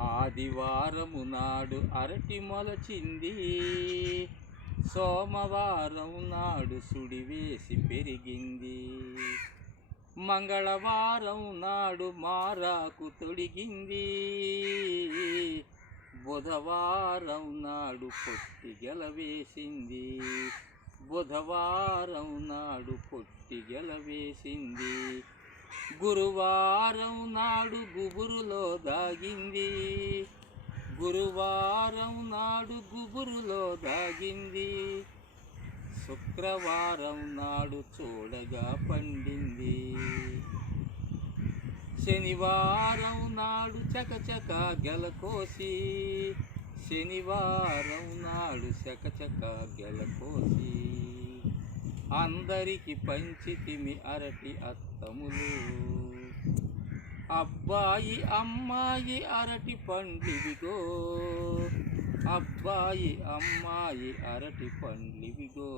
ఆదివారము నాడు అరటి మొలచింది. సోమవారం నాడు సుడివేసి పెరిగింది. మంగళవారం నాడు మారాకు తొడిగింది. బుధవారం నాడు పొట్టి గెలవేసింది బుధవారం నాడు పొట్టి గెలవేసింది గురువారం నాడు గుబురులో దాగింది. గురువారం నాడు గుబురులో దాగింది. శుక్రవారం నాడు చూడగా పండింది. శనివారం నాడు చకచక గెలకోసి శనివారం నాడు చకచక గెలకోసి అందరికి పంచితిమి అరటి అత్తములు. అబ్బాయి అమ్మాయి అరటి పండ్లివిగో అబ్బాయి అమ్మాయి అరటి పండ్లివిగో